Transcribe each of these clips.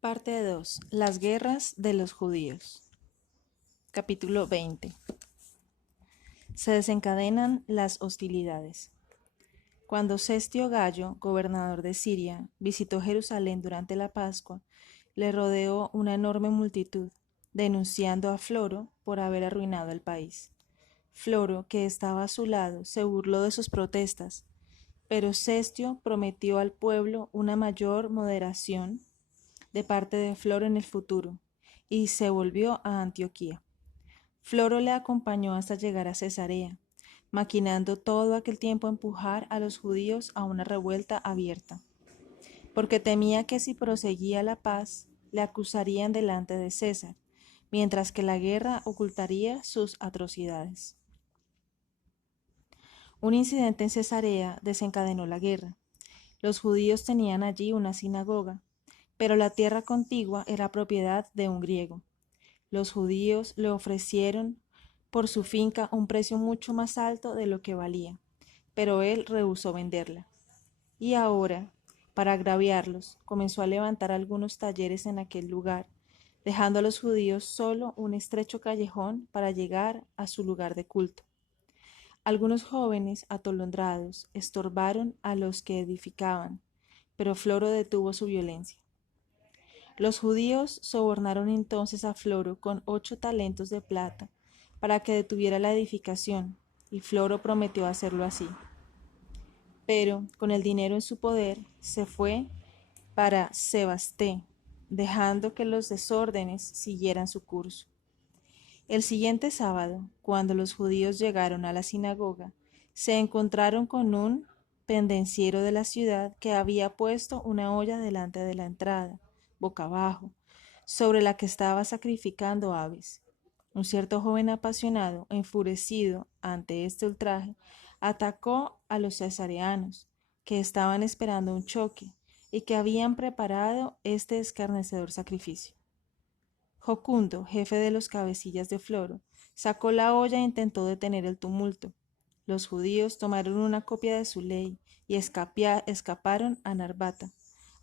Parte 2. Las guerras de los judíos. Capítulo 20. Se desencadenan las hostilidades. Cuando Cestio Gallo, gobernador de Siria, visitó Jerusalén durante la Pascua, le rodeó una enorme multitud, denunciando a Floro por haber arruinado el país. Floro, que estaba a su lado, se burló de sus protestas, pero Cestio prometió al pueblo una mayor moderación de parte de Floro en el futuro, y se volvió a Antioquía. Floro le acompañó hasta llegar a Cesarea, maquinando todo aquel tiempo empujar a los judíos a una revuelta abierta, porque temía que si proseguía la paz, le acusarían delante de César, mientras que la guerra ocultaría sus atrocidades. Un incidente en Cesarea desencadenó la guerra. Los judíos tenían allí una sinagoga, pero la tierra contigua era propiedad de un griego. Los judíos le ofrecieron por su finca un precio mucho más alto de lo que valía, pero él rehusó venderla. Y ahora, para agraviarlos, comenzó a levantar algunos talleres en aquel lugar, dejando a los judíos solo un estrecho callejón para llegar a su lugar de culto. Algunos jóvenes atolondrados estorbaron a los que edificaban, pero Floro detuvo su violencia. Los judíos sobornaron entonces a Floro con 8 talentos de plata para que detuviera la edificación, y Floro prometió hacerlo así. Pero, con el dinero en su poder, se fue para Sebasté, dejando que los desórdenes siguieran su curso. El siguiente sábado, cuando los judíos llegaron a la sinagoga, se encontraron con un pendenciero de la ciudad que había puesto una olla delante de la entrada, boca abajo, sobre la que estaba sacrificando aves. Un cierto joven apasionado, enfurecido ante este ultraje, atacó a los cesareanos, que estaban esperando un choque y que habían preparado este escarnecedor sacrificio. Jocundo, jefe de los cabecillas de Floro, sacó la olla e intentó detener el tumulto. Los judíos tomaron una copia de su ley y escaparon a Narvata,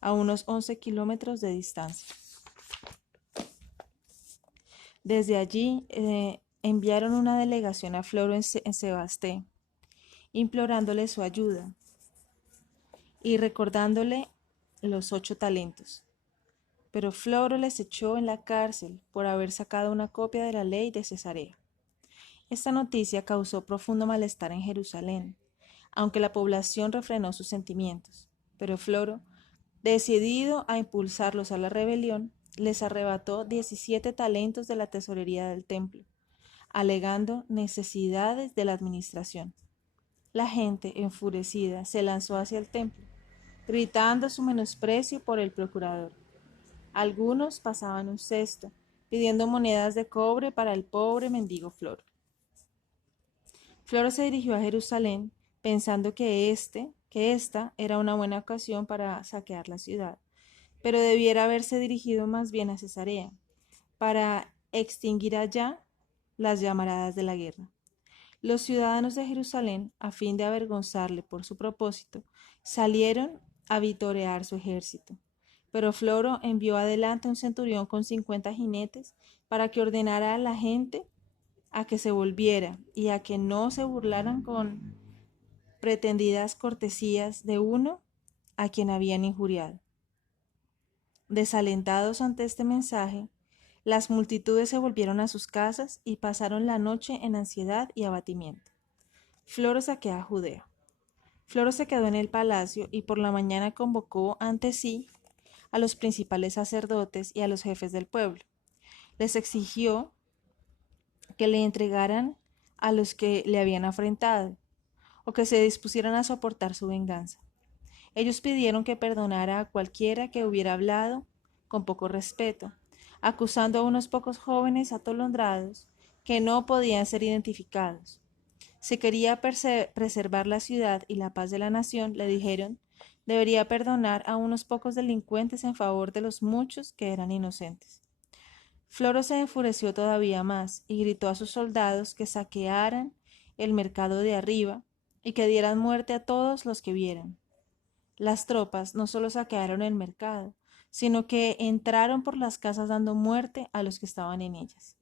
a unos 11 kilómetros de distancia. Desde allí enviaron una delegación a Floro en Sebasté, implorándole su ayuda y recordándole los 8 talentos. Pero Floro les echó en la cárcel por haber sacado una copia de la ley de Cesarea. Esta noticia causó profundo malestar en Jerusalén, aunque la población refrenó sus sentimientos. Pero Floro, decidido a impulsarlos a la rebelión, les arrebató 17 talentos de la tesorería del templo, alegando necesidades de la administración. La gente, enfurecida, se lanzó hacia el templo, gritando su menosprecio por el procurador. Algunos pasaban un cesto, pidiendo monedas de cobre para el pobre mendigo Floro. Floro se dirigió a Jerusalén pensando que esta era una buena ocasión para saquear la ciudad, pero debiera haberse dirigido más bien a Cesarea, para extinguir allá las llamaradas de la guerra. Los ciudadanos de Jerusalén, a fin de avergonzarle por su propósito, salieron a vitorear su ejército. Pero Floro envió adelante un centurión con 50 jinetes para que ordenara a la gente a que se volviera y a que no se burlaran con pretendidas cortesías de uno a quien habían injuriado. Desalentados ante este mensaje, las multitudes se volvieron a sus casas y pasaron la noche en ansiedad y abatimiento. Floro saquea a Judea. Floro se quedó en el palacio y por la mañana convocó ante sí a los principales sacerdotes y a los jefes del pueblo. Les exigió que le entregaran a los que le habían afrentado o que se dispusieran a soportar su venganza. Ellos pidieron que perdonara a cualquiera que hubiera hablado con poco respeto, acusando a unos pocos jóvenes atolondrados que no podían ser identificados. Si quería preservar la ciudad y la paz de la nación, le dijeron, debería perdonar a unos pocos delincuentes en favor de los muchos que eran inocentes. Floro se enfureció todavía más y gritó a sus soldados que saquearan el mercado de arriba y que dieran muerte a todos los que vieran. Las tropas no solo saquearon el mercado, sino que entraron por las casas dando muerte a los que estaban en ellas.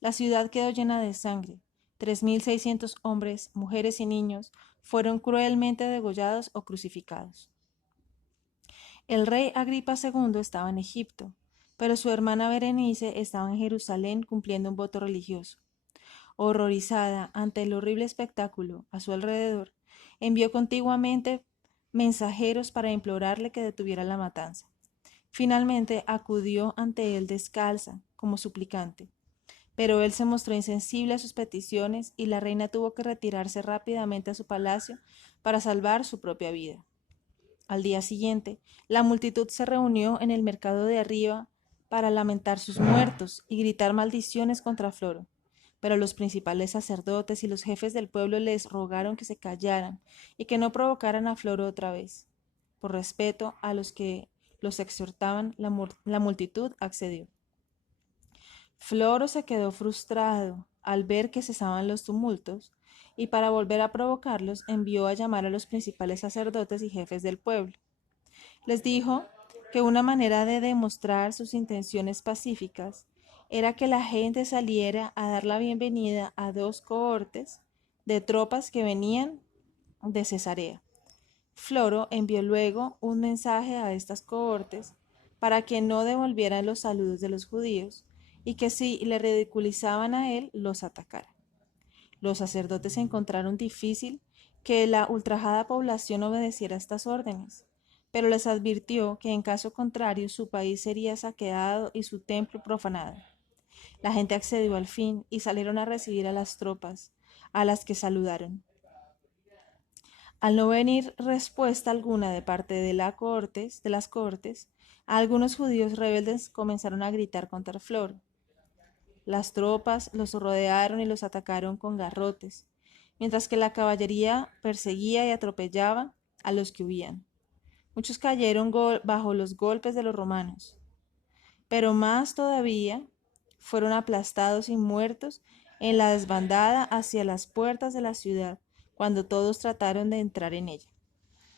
La ciudad quedó llena de sangre. 3600 hombres, mujeres y niños fueron cruelmente degollados o crucificados. El rey Agripa II estaba en Egipto, pero su hermana Berenice estaba en Jerusalén cumpliendo un voto religioso. Horrorizada ante el horrible espectáculo a su alrededor, envió contiguamente mensajeros para implorarle que detuviera la matanza. Finalmente acudió ante él descalza, como suplicante, pero él se mostró insensible a sus peticiones y la reina tuvo que retirarse rápidamente a su palacio para salvar su propia vida. Al día siguiente, la multitud se reunió en el mercado de arriba para lamentar sus muertos y gritar maldiciones contra Floro. Pero los principales sacerdotes y los jefes del pueblo les rogaron que se callaran y que no provocaran a Floro otra vez. Por respeto a los que los exhortaban, la multitud accedió. Floro se quedó frustrado al ver que cesaban los tumultos y para volver a provocarlos envió a llamar a los principales sacerdotes y jefes del pueblo. Les dijo que una manera de demostrar sus intenciones pacíficas era que la gente saliera a dar la bienvenida a 2 cohortes de tropas que venían de Cesarea. Floro envió luego un mensaje a estas cohortes para que no devolvieran los saludos de los judíos y que si le ridiculizaban a él, los atacara. Los sacerdotes encontraron difícil que la ultrajada población obedeciera estas órdenes, pero les advirtió que en caso contrario su país sería saqueado y su templo profanado. La gente accedió al fin y salieron a recibir a las tropas, a las que saludaron. Al no venir respuesta alguna de parte de las cohortes, algunos judíos rebeldes comenzaron a gritar contra Floro. Las tropas los rodearon y los atacaron con garrotes, mientras que la caballería perseguía y atropellaba a los que huían. Muchos cayeron bajo los golpes de los romanos, pero más todavía fueron aplastados y muertos en la desbandada hacia las puertas de la ciudad, cuando todos trataron de entrar en ella.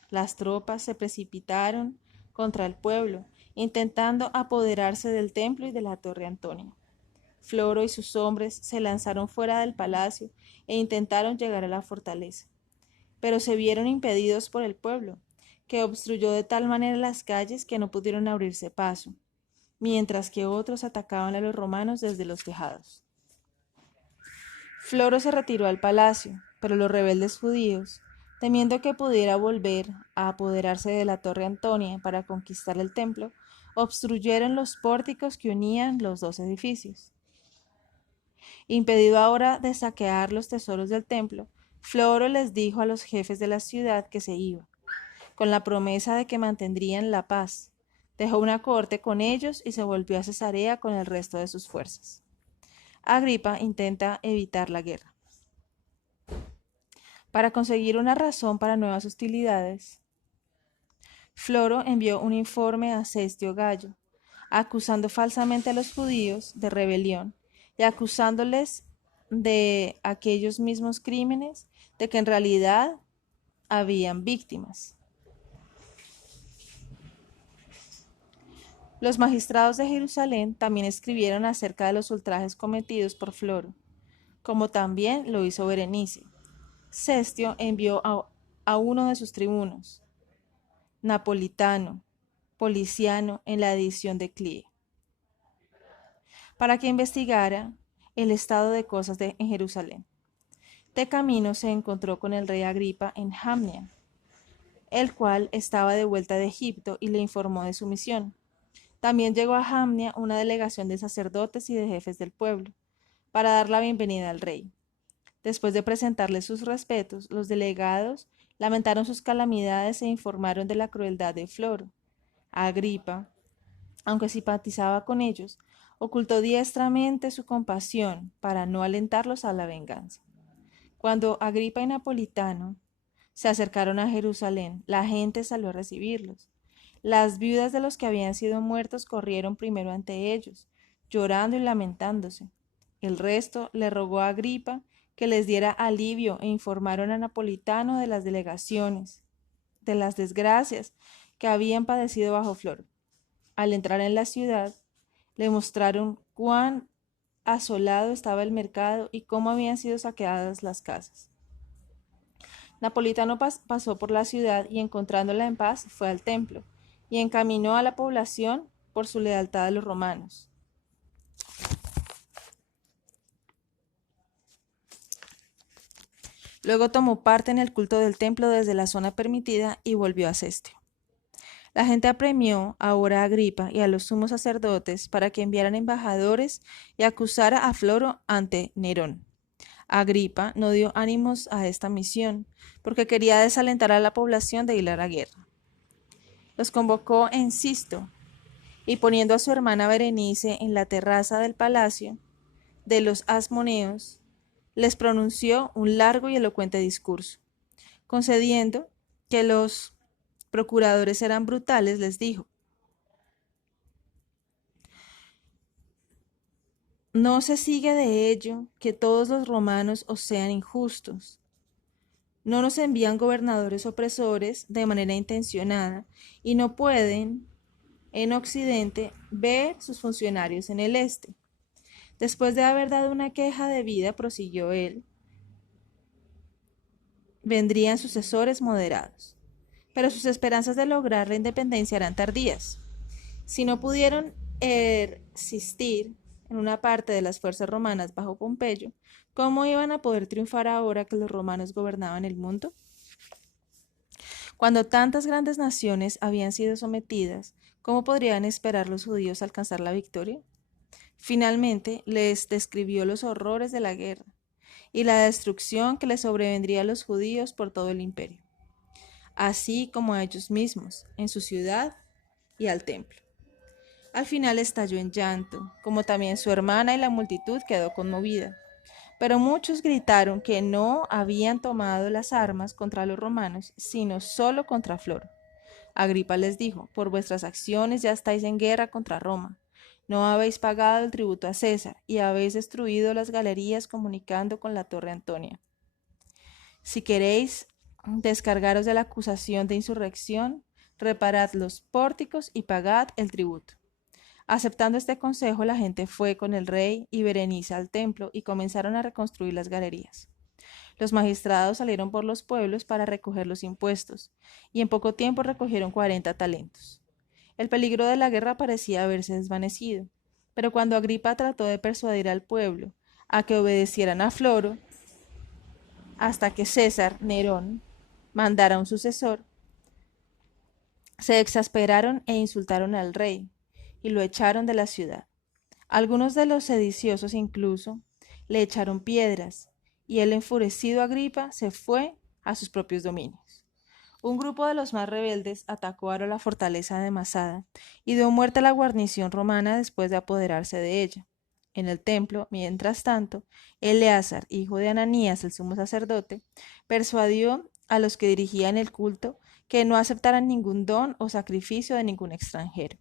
Las tropas se precipitaron contra el pueblo, intentando apoderarse del templo y de la torre Antonia. Floro y sus hombres se lanzaron fuera del palacio e intentaron llegar a la fortaleza, pero se vieron impedidos por el pueblo, que obstruyó de tal manera las calles que no pudieron abrirse paso, mientras que otros atacaban a los romanos desde los tejados. Floro se retiró al palacio, pero los rebeldes judíos, temiendo que pudiera volver a apoderarse de la torre Antonia para conquistar el templo, obstruyeron los pórticos que unían los 2 edificios. Impedido ahora de saquear los tesoros del templo, Floro les dijo a los jefes de la ciudad que se iba, con la promesa de que mantendrían la paz. Dejó una corte con ellos y se volvió a Cesarea con el resto de sus fuerzas. Agripa intenta evitar la guerra. Para conseguir una razón para nuevas hostilidades, Floro envió un informe a Cestio Gallo, acusando falsamente a los judíos de rebelión y acusándoles de aquellos mismos crímenes de que en realidad habían víctimas. Los magistrados de Jerusalén también escribieron acerca de los ultrajes cometidos por Floro, como también lo hizo Berenice. Cestio envió a uno de sus tribunos, Napolitano, Policiano, en la edición de Clie, para que investigara el estado de cosas en Jerusalén. De camino se encontró con el rey Agripa en Jamnia, el cual estaba de vuelta de Egipto y le informó de su misión. También llegó a Jamnia una delegación de sacerdotes y de jefes del pueblo, para dar la bienvenida al rey. Después de presentarle sus respetos, los delegados lamentaron sus calamidades e informaron de la crueldad de Floro. Agripa, aunque simpatizaba con ellos, ocultó diestramente su compasión para no alentarlos a la venganza. Cuando Agripa y Napolitano se acercaron a Jerusalén, la gente salió a recibirlos. Las viudas de los que habían sido muertos corrieron primero ante ellos, llorando y lamentándose. El resto le rogó a Agripa que les diera alivio e informaron a Napolitano de las delegaciones, de las desgracias que habían padecido bajo Floro. Al entrar en la ciudad, le mostraron cuán asolado estaba el mercado y cómo habían sido saqueadas las casas. Napolitano pasó por la ciudad y encontrándola en paz fue al templo y encaminó a la población por su lealtad a los romanos. Luego tomó parte en el culto del templo desde la zona permitida y volvió a Cestio. La gente apremió ahora a Agripa y a los sumos sacerdotes para que enviaran embajadores y acusara a Floro ante Nerón. Agripa no dio ánimos a esta misión, porque quería desalentar a la población de ir a la guerra. Los convocó en Sisto, y poniendo a su hermana Berenice en la terraza del palacio de los Asmoneos, les pronunció un largo y elocuente discurso. Concediendo que los procuradores eran brutales, les dijo: no se sigue de ello que todos los romanos os sean injustos. No nos envían gobernadores opresores de manera intencionada y no pueden en Occidente ver sus funcionarios en el Este. Después de haber dado una queja de vida, prosiguió él, vendrían sucesores moderados, pero sus esperanzas de lograr la independencia eran tardías. Si no pudieron existir en una parte de las fuerzas romanas bajo Pompeyo, ¿cómo iban a poder triunfar ahora que los romanos gobernaban el mundo? Cuando tantas grandes naciones habían sido sometidas, ¿cómo podrían esperar los judíos alcanzar la victoria? Finalmente les describió los horrores de la guerra y la destrucción que les sobrevendría a los judíos por todo el imperio, así como a ellos mismos, en su ciudad y al templo. Al final estalló en llanto, como también su hermana, y la multitud quedó conmovida. Pero muchos gritaron que no habían tomado las armas contra los romanos, sino solo contra Floro. Agripa les dijo: por vuestras acciones ya estáis en guerra contra Roma. No habéis pagado el tributo a César y habéis destruido las galerías comunicando con la Torre Antonia. Si queréis descargaros de la acusación de insurrección, reparad los pórticos y pagad el tributo. Aceptando este consejo, la gente fue con el rey y Berenice al templo y comenzaron a reconstruir las galerías. Los magistrados salieron por los pueblos para recoger los impuestos, y en poco tiempo recogieron 40 talentos. El peligro de la guerra parecía haberse desvanecido, pero cuando Agripa trató de persuadir al pueblo a que obedecieran a Floro, hasta que César, Nerón, mandara un sucesor, se exasperaron e insultaron al rey, y lo echaron de la ciudad. Algunos de los sediciosos incluso le echaron piedras, y el enfurecido Agripa se fue a sus propios dominios. Un grupo de los más rebeldes atacó ahora la fortaleza de Masada y dio muerte a la guarnición romana después de apoderarse de ella. En el templo, mientras tanto, Eleazar, hijo de Ananías, el sumo sacerdote, persuadió a los que dirigían el culto que no aceptaran ningún don o sacrificio de ningún extranjero.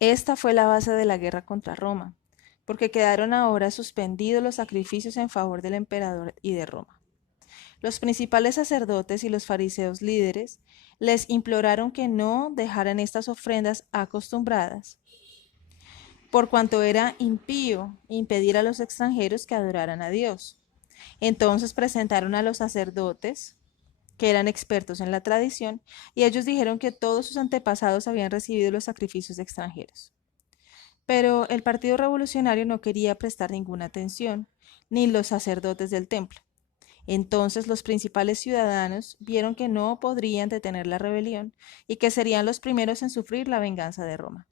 Esta fue la base de la guerra contra Roma, porque quedaron ahora suspendidos los sacrificios en favor del emperador y de Roma. Los principales sacerdotes y los fariseos líderes les imploraron que no dejaran estas ofrendas acostumbradas, por cuanto era impío impedir a los extranjeros que adoraran a Dios. Entonces presentaron a los sacerdotes, que eran expertos en la tradición, y ellos dijeron que todos sus antepasados habían recibido los sacrificios de extranjeros. Pero el Partido Revolucionario no quería prestar ninguna atención, ni los sacerdotes del templo. Entonces los principales ciudadanos vieron que no podrían detener la rebelión y que serían los primeros en sufrir la venganza de Roma.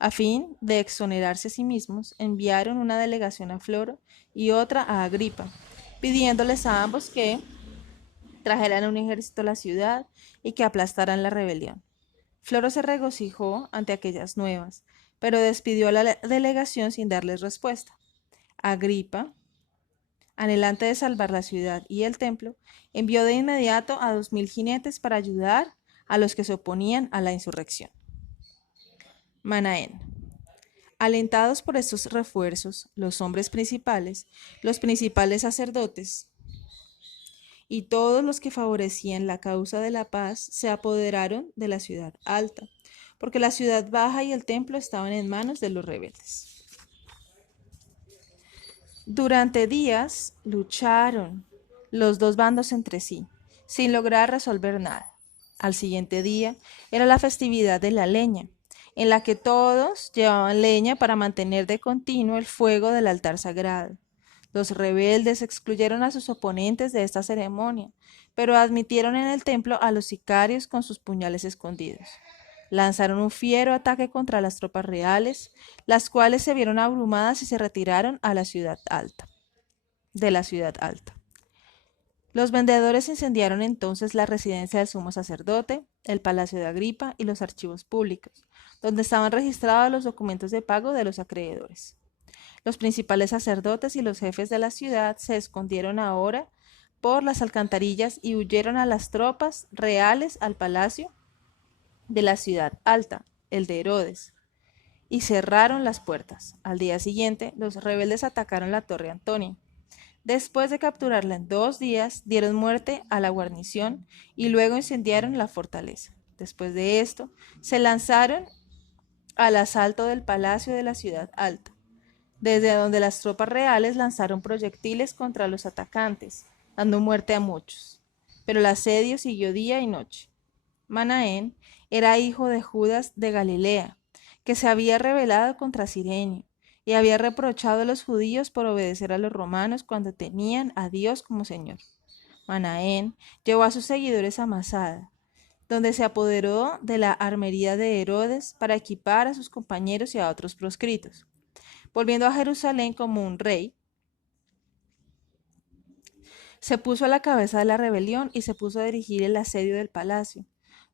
A fin de exonerarse a sí mismos, enviaron una delegación a Floro y otra a Agripa, pidiéndoles a ambos que trajeran un ejército a la ciudad y que aplastaran la rebelión. Floro se regocijó ante aquellas nuevas, pero despidió a la delegación sin darles respuesta. Agripa, anhelante de salvar la ciudad y el templo, envió de inmediato a 2000 jinetes para ayudar a los que se oponían a la insurrección. Manaén. Alentados por estos refuerzos, los hombres principales, los principales sacerdotes y todos los que favorecían la causa de la paz se apoderaron de la ciudad alta, porque la ciudad baja y el templo estaban en manos de los rebeldes. Durante días lucharon los dos bandos entre sí, sin lograr resolver nada. Al siguiente día era la festividad de la leña, en la que todos llevaban leña para mantener de continuo el fuego del altar sagrado. Los rebeldes excluyeron a sus oponentes de esta ceremonia, pero admitieron en el templo a los sicarios con sus puñales escondidos. Lanzaron un fiero ataque contra las tropas reales, las cuales se vieron abrumadas y se retiraron a la ciudad alta, de la ciudad alta. Los vendedores incendiaron entonces la residencia del sumo sacerdote, el palacio de Agripa y los archivos públicos, donde estaban registrados los documentos de pago de los acreedores. Los principales sacerdotes y los jefes de la ciudad se escondieron ahora por las alcantarillas y huyeron a las tropas reales al palacio de la ciudad alta, el de Herodes, y cerraron las puertas. Al día siguiente, los rebeldes atacaron la torre Antonia. Después de capturarla en 2 días, dieron muerte a la guarnición y luego incendiaron la fortaleza. Después de esto, se lanzaron al asalto del palacio de la ciudad alta, desde donde las tropas reales lanzaron proyectiles contra los atacantes, dando muerte a muchos. Pero el asedio siguió día y noche. Manaén era hijo de Judas de Galilea, que se había rebelado contra Cirenio y había reprochado a los judíos por obedecer a los romanos cuando tenían a Dios como Señor. Manaén llevó a sus seguidores a Masada, donde se apoderó de la armería de Herodes para equipar a sus compañeros y a otros proscritos. Volviendo a Jerusalén como un rey, se puso a la cabeza de la rebelión y se puso a dirigir el asedio del palacio.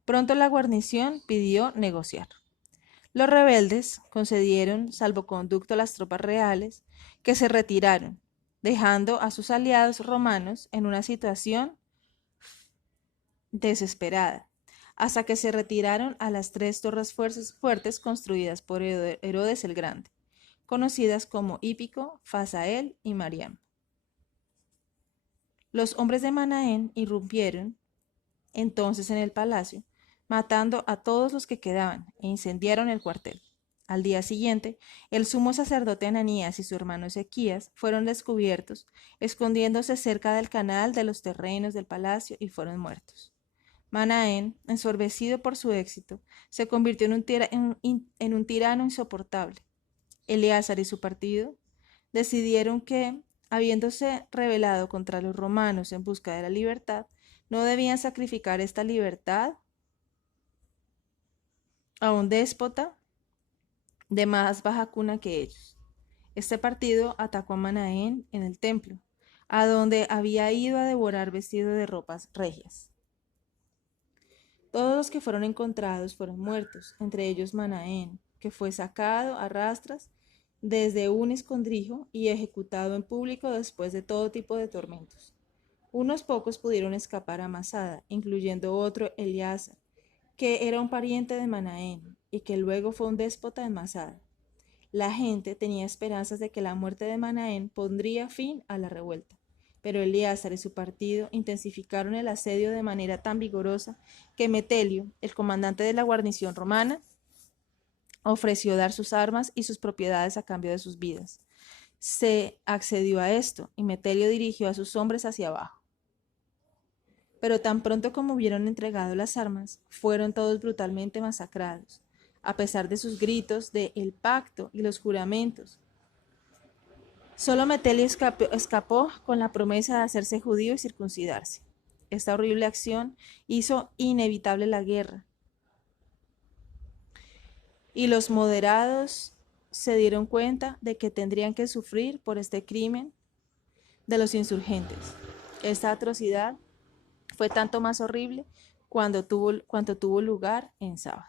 Pronto la guarnición pidió negociar. Los rebeldes concedieron salvoconducto a las tropas reales, que se retiraron, dejando a sus aliados romanos en una situación desesperada, hasta que se retiraron a las 3 torres fuertes construidas por Herodes el Grande, conocidas como Hípico, Fasael y Mariam. Los hombres de Manaén irrumpieron entonces en el palacio, matando a todos los que quedaban, e incendiaron el cuartel. Al día siguiente, el sumo sacerdote Ananías y su hermano Ezequías fueron descubiertos, escondiéndose cerca del canal de los terrenos del palacio, y fueron muertos. Manaén, ensoberbecido por su éxito, se convirtió en un tirano insoportable. Eleazar y su partido decidieron que, habiéndose rebelado contra los romanos en busca de la libertad, no debían sacrificar esta libertad a un déspota de más baja cuna que ellos. Este partido atacó a Manaén en el templo, a donde había ido a devorar vestido de ropas regias. Todos los que fueron encontrados fueron muertos, entre ellos Manaén, que fue sacado a rastras desde un escondrijo y ejecutado en público después de todo tipo de tormentos. Unos pocos pudieron escapar a Masada, incluyendo otro Eleazar, que era un pariente de Manaén y que luego fue un déspota en Masada. La gente tenía esperanzas de que la muerte de Manaén pondría fin a la revuelta, pero Eleazar y su partido intensificaron el asedio de manera tan vigorosa que Metelio, el comandante de la guarnición romana, ofreció dar sus armas y sus propiedades a cambio de sus vidas. Se accedió a esto y Metelio dirigió a sus hombres hacia abajo. Pero tan pronto como hubieron entregado las armas, fueron todos brutalmente masacrados, a pesar de sus gritos de el pacto y los juramentos. Solo Metelio escapó con la promesa de hacerse judío y circuncidarse. Esta horrible acción hizo inevitable la guerra, y los moderados se dieron cuenta de que tendrían que sufrir por este crimen de los insurgentes. Esta atrocidad fue tanto más horrible cuanto tuvo lugar en sábado.